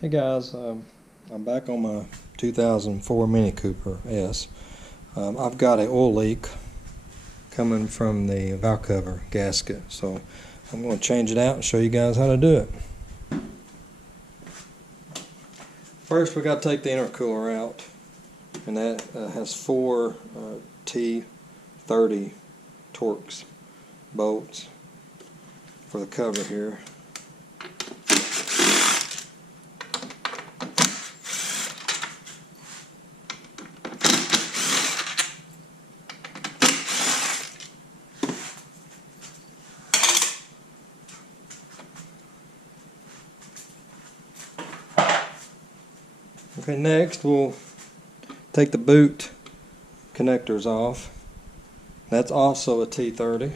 Hey guys, I'm back on my 2004 Mini Cooper S. I've got an oil leak coming from the valve cover gasket, so I'm going to change it out and show you guys how to do it. First we got to take the intercooler out, and that has four T30 Torx bolts for the cover here. Okay, next we'll take the boot connectors off. That's also a T30.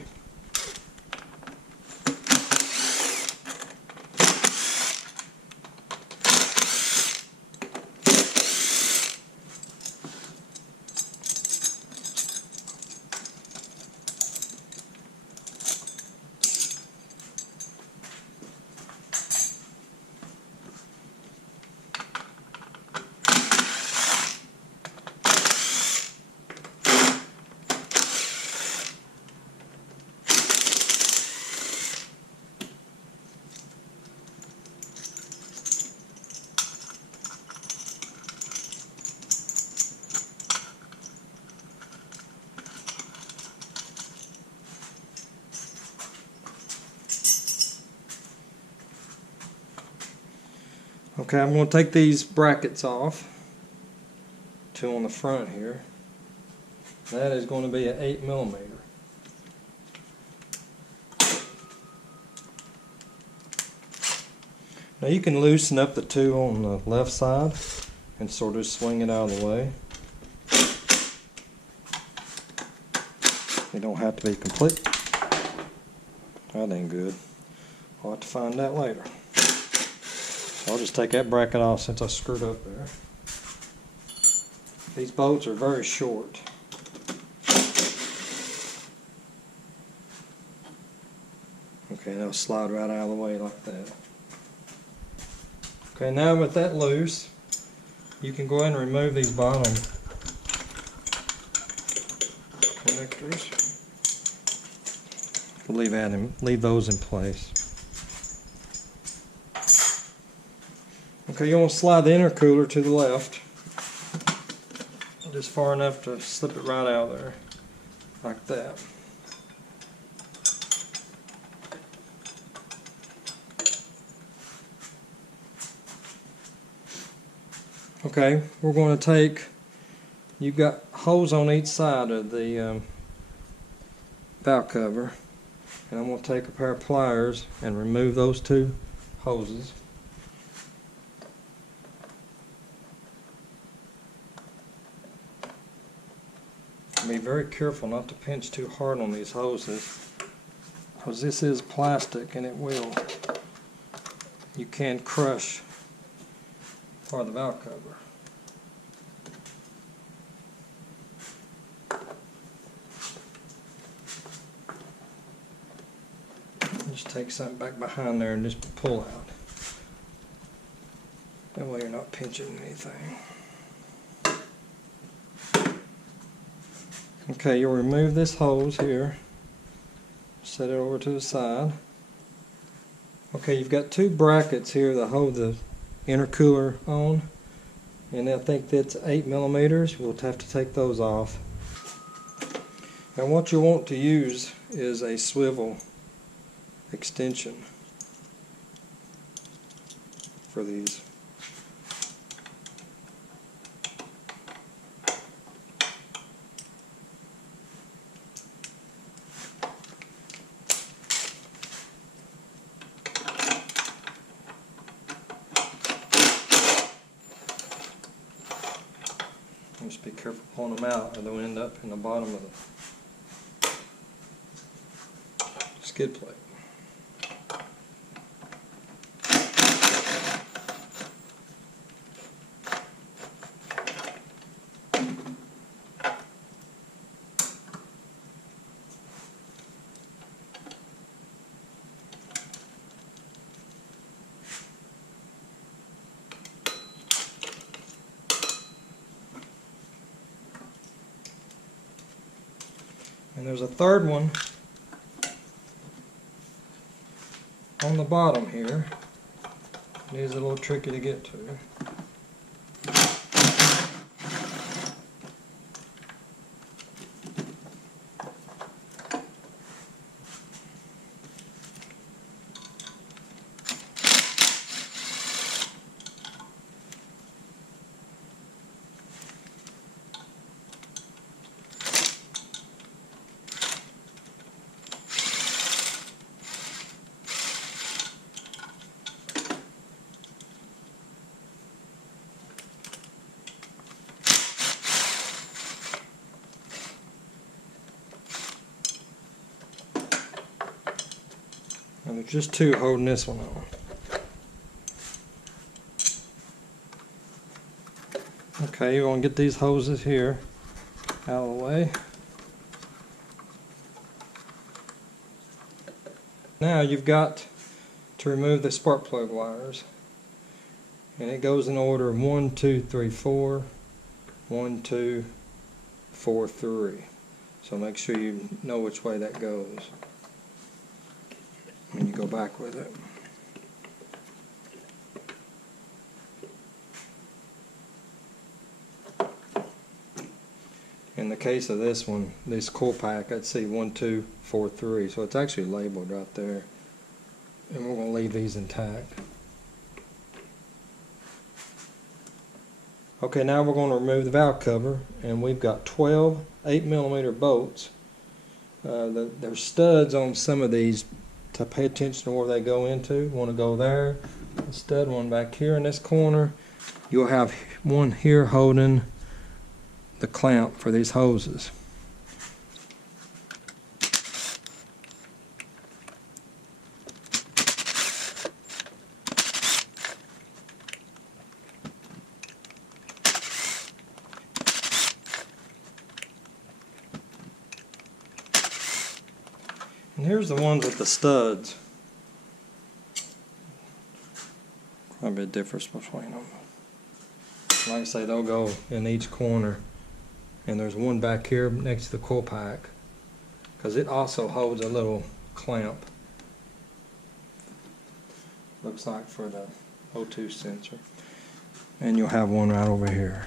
Okay, I'm going to take these brackets off, two on the front here. That is going to be an 8mm. Now you can loosen up the two on the left side and sort of swing it out of the way. They don't have to be complete. That ain't good. I'll have to find out later. I'll just take that bracket off since I screwed up there. These bolts are very short. Okay, they'll slide right out of the way like that. Okay, now with that loose, you can go ahead and remove these bottom connectors. Leave those in place. Okay, you want to slide the intercooler to the left, just far enough to slip it right out there, like that. Okay, we're going to take, you've got holes on each side of the valve cover, and I'm going to take a pair of pliers and remove those two hoses. Be very careful not to pinch too hard on these hoses, because this is plastic and you can crush part of the valve cover. Just take something back behind there and just pull out. That way you're not pinching anything. Okay, you'll remove this hose here, set it over to the side. Okay, you've got two brackets here that hold the intercooler on, and I think that's 8mm. We'll have to take those off. And what you want to use is a swivel extension for these. Just be careful pulling them out, or they'll end up in the bottom of the skid plate. there's a third one on the bottom here. It is a little tricky to get to. And there's just two holding this one on. Okay, you want to get these hoses here out of the way. Now you've got to remove the spark plug wires. And it goes in order of 1, 2, 3, 4, 1, 2, 4, 3. So make sure you know which way that goes when you go back with it. In the case of this one, this coil pack, I'd see 1, 2, 4, 3. So it's actually labeled right there. And we're going to leave these intact. Okay, now we're going to remove the valve cover, and we've got 12 8mm bolts. There's studs on some of these to pay attention to where they go into. You want to go there. A stud one back here in this corner. You'll have one here holding the clamp for these hoses. And here's the ones with the studs. Probably a difference between them. Like I say, they'll go in each corner. And there's one back here next to the coil pack, because it also holds a little clamp. Looks like for the O2 sensor. And you'll have one right over here.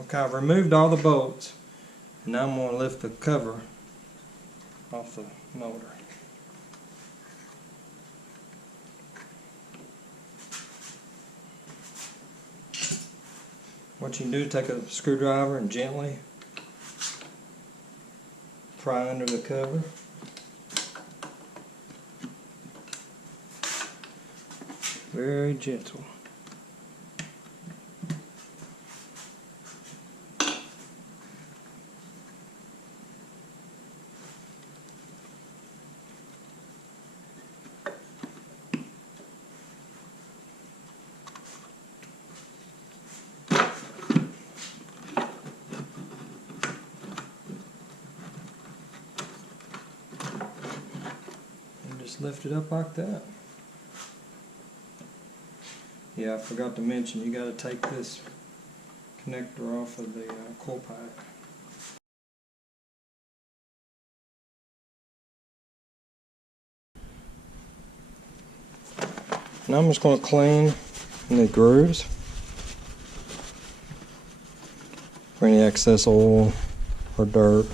Okay, I've removed all the bolts, and now I'm going to lift the cover off the motor. What you can do is take a screwdriver and gently pry under the cover. Very gentle. Just lift it up like that. Yeah, I forgot to mention, you got to take this connector off of the coil pack. Now I'm just going to clean the grooves for any excess oil or dirt.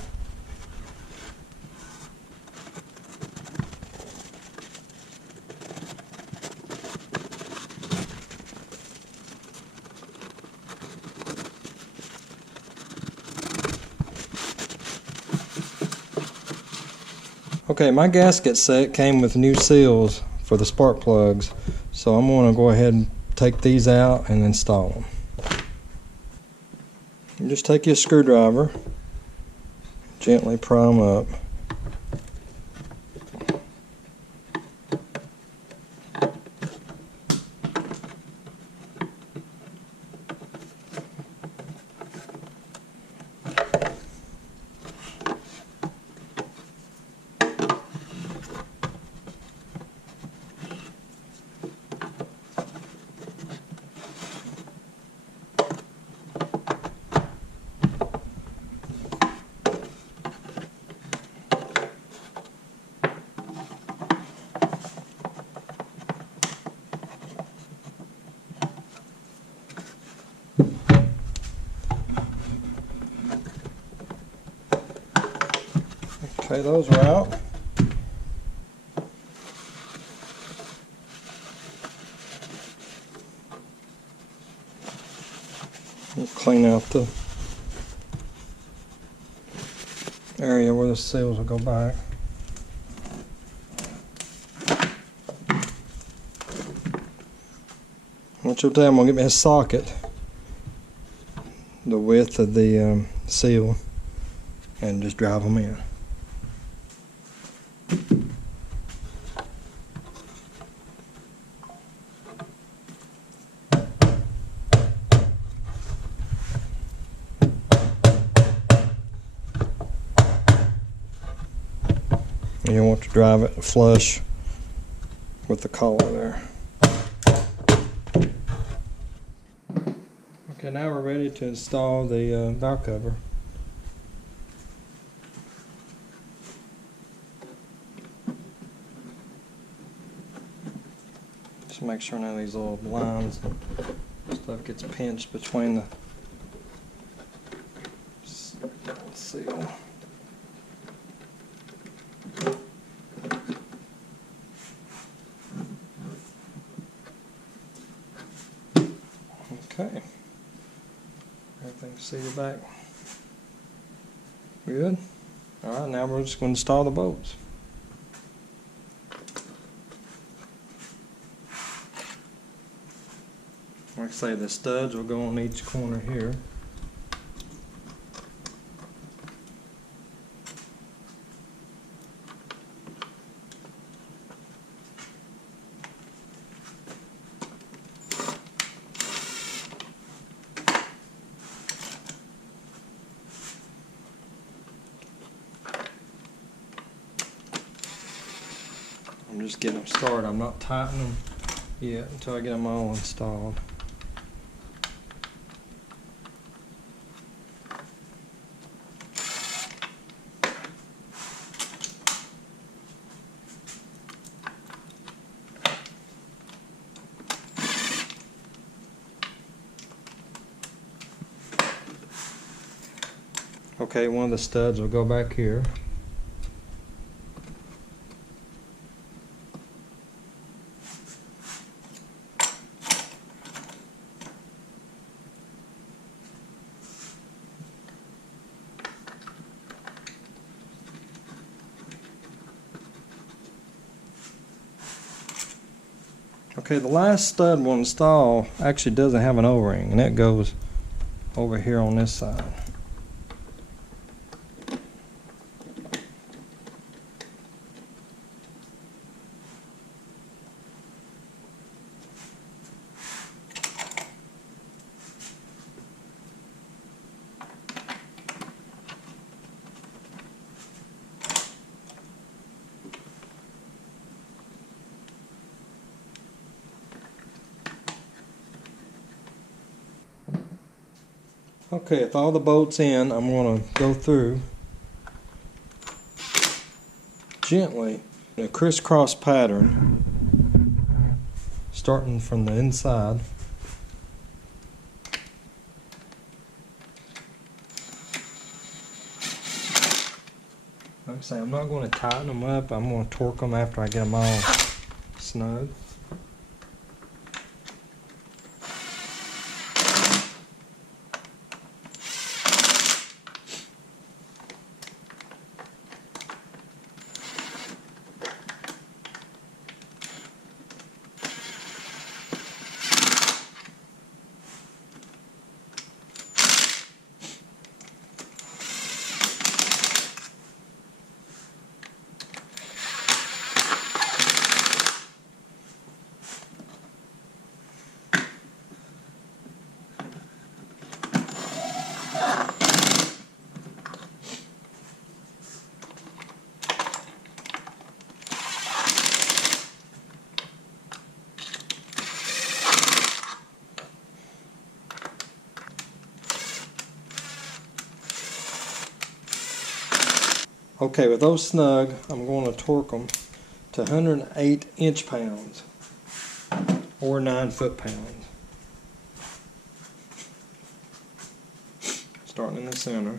Okay, my gasket set came with new seals for the spark plugs, so I'm going to go ahead and take these out and install them. You just take your screwdriver, gently pry them up. Okay, those are out. We'll clean out the area where the seals will go back. What you'll do, I'm going to get me a socket, the width of the seal, and just drive them in. You want to drive it flush with the collar there. Okay, now we're ready to install the valve cover. Just make sure none of these little lines and stuff gets pinched between the seal. Okay, everything's seated back. Good. Alright, now we're just going to install the bolts. Like I say, the studs will go on each corner here. I'm just getting them started. I'm not tightening them yet until I get them all installed. Okay, one of the studs will go back here. Okay, the last stud we'll install actually doesn't have an O-ring, and that goes over here on this side. Okay, with all the bolts in, I'm going to go through gently in a crisscross pattern, starting from the inside. Like I say, I'm not going to tighten them up. I'm going to torque them after I get them all snug. Okay, with those snug, I'm going to torque them to 108 inch-pounds or 9 foot-pounds. Starting in the center.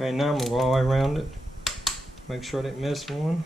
Okay, now I'm going to go all the way around it. Make sure I didn't miss one.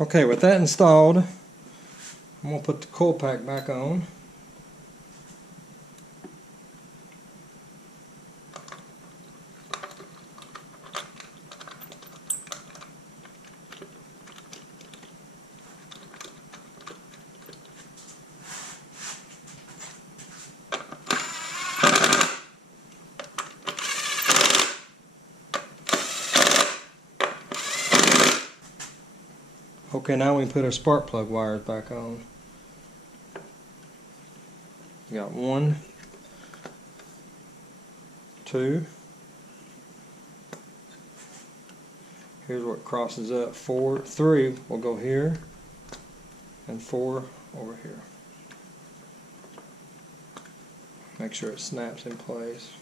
Okay, with that installed, I'm going to put the coil pack back on. Okay, now we put our spark plug wires back on. We got 1, 2. Here's where it crosses up. 4, 3 will go here, and 4 over here. Make sure it snaps in place.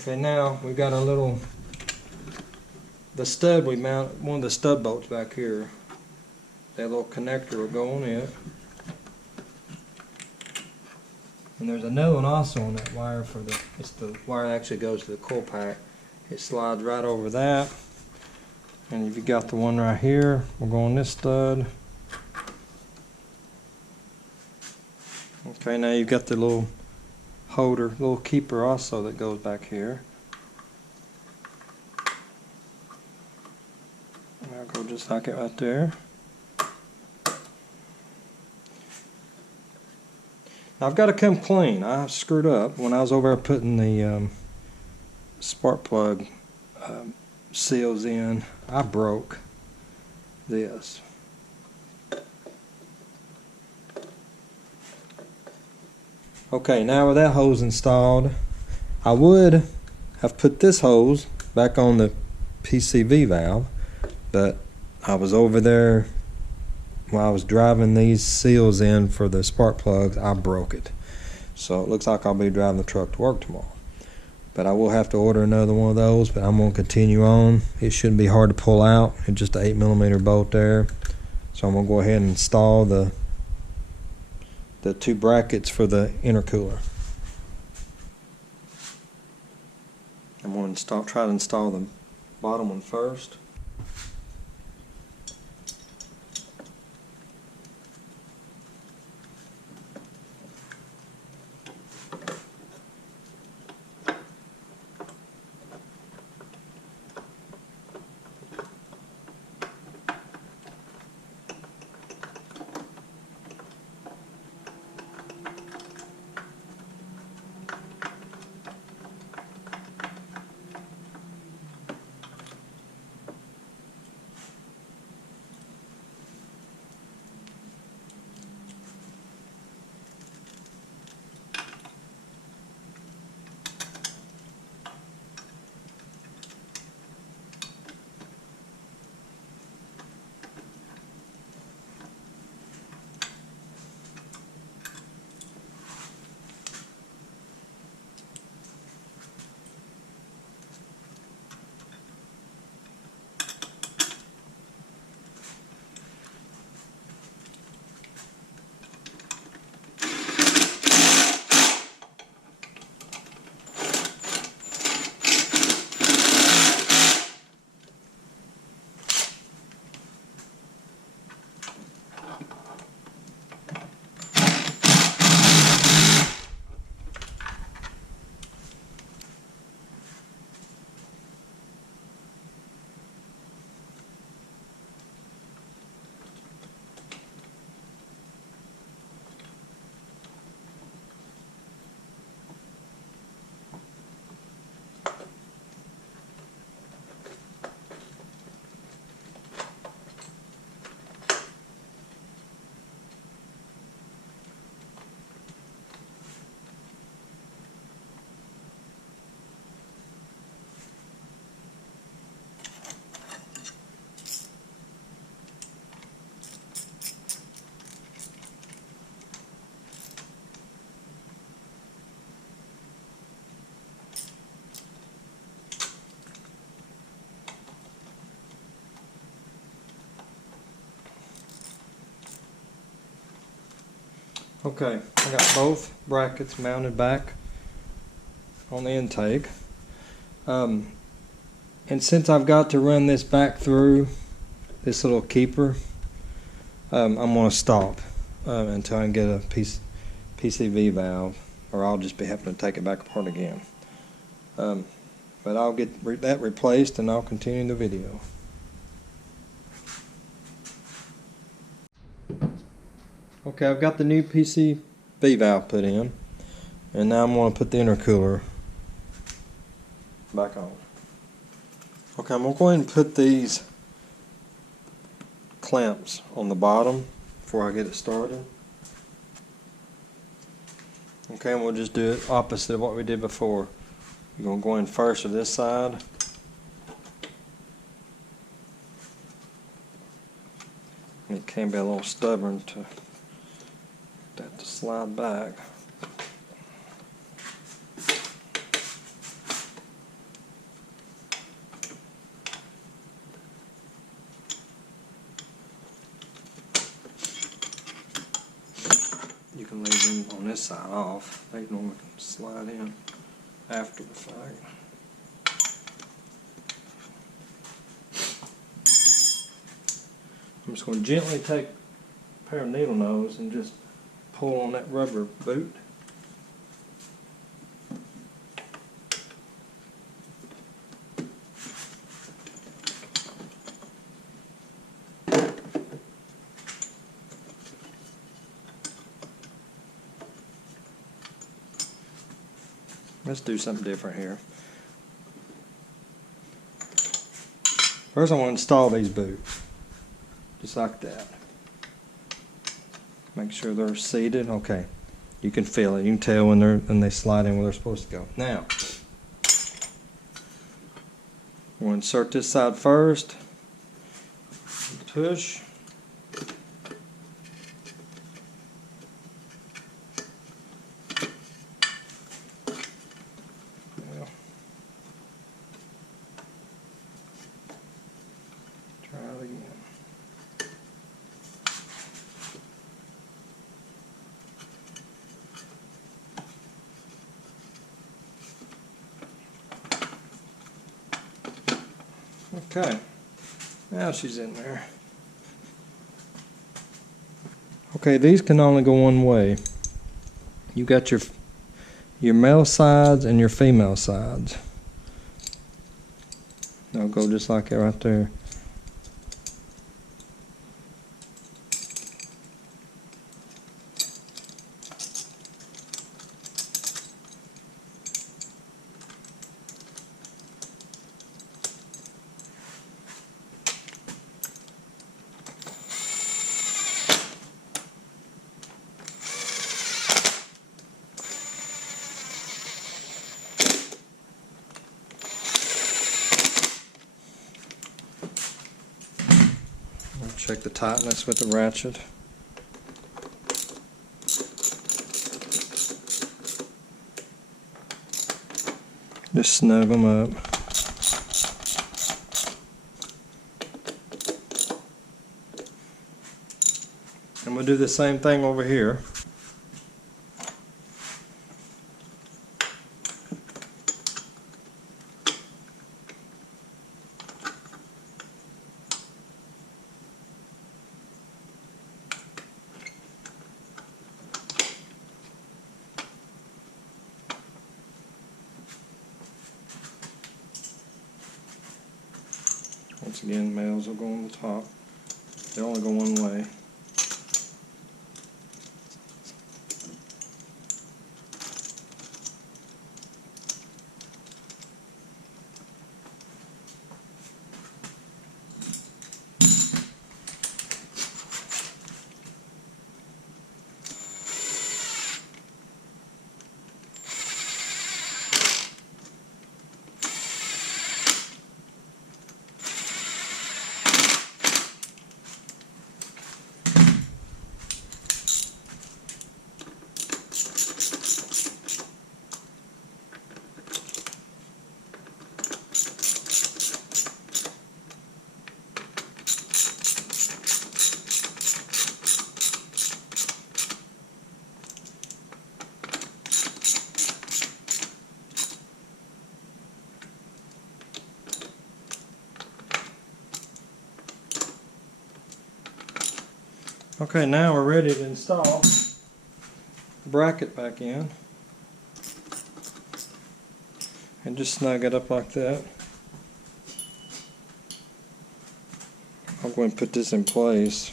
Okay, now we've got a little. The stud we mount, one of the stud bolts back here, that little connector will go on it. And there's another one also on that wire for the, it's the wire that actually goes to the coil pack. It slides right over that. And if you got the one right here, we'll go on this stud. Okay, now you've got the little holder, little keeper also that goes back here. I'll go just like it right there. Now I've got to come clean. I screwed up when I was over there putting the spark plug seals in. I broke this. Okay, now with that hose installed, I would have put this hose back on the PCV valve, but I was over there while I was driving these seals in for the spark plugs, I broke it. So it looks like I'll be driving the truck to work tomorrow. But I will have to order another one of those, but I'm going to continue on. It shouldn't be hard to pull out. It's just an 8mm bolt there. So I'm going to go ahead and install the 2 brackets for the intercooler. I'm going to try to install the bottom one first. Okay, I got both brackets mounted back on the intake. And since I've got to run this back through this little keeper, I'm going to stop until I can get a PCV valve, or I'll just be having to take it back apart again. But I'll get that replaced and I'll continue the video. Okay, I've got the new PCV valve put in, and now I'm going to put the intercooler back on. Okay, I'm going to go ahead and put these clamps on the bottom before I get it started. Okay, and we'll just do it opposite of what we did before. You're going to go in first to this side. And it can be a little stubborn to slide back. You can leave them on this side off. They normally can slide in after the fact. I'm just going to gently take a pair of needle nose and just pull on that rubber boot. Let's do something different here. First I want to install these boots, just like that. Make sure they're seated. Okay, you can feel it. You can tell when they slide in where they're supposed to go. Now, we'll insert this side first. Push. Okay, now she's in there. Okay, these can only go one way. You got your male sides and your female sides. They'll go just like that right there. Check the tightness with the ratchet. Just snug them up. And we'll do the same thing over here. Once again, males will go on the top. They only go one way. Okay, now we're ready to install the bracket back in. And just snug it up like that. I'm going to put this in place.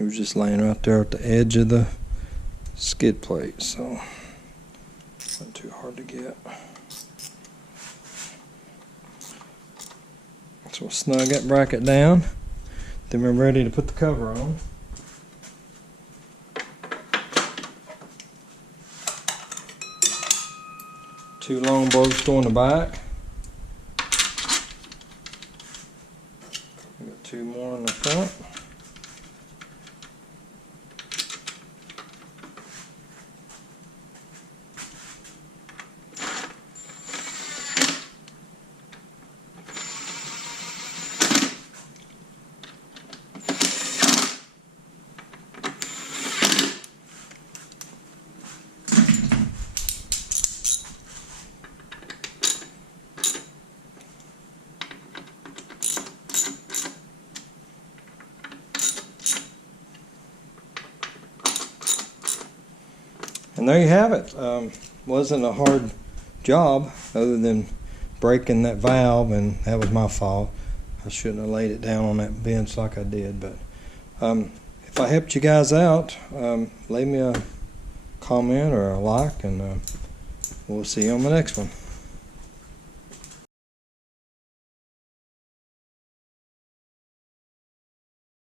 It was just laying right there at the edge of the skid plate, so it wasn't too hard to get. So we'll snug that bracket down, then we're ready to put the cover on. Two long bolts go in the back. We got two more in the front. And there you have it. Wasn't a hard job other than breaking that valve, and that was my fault. I shouldn't have laid it down on that bench like I did. But if I helped you guys out, leave me a comment or a like, and we'll see you on the next one.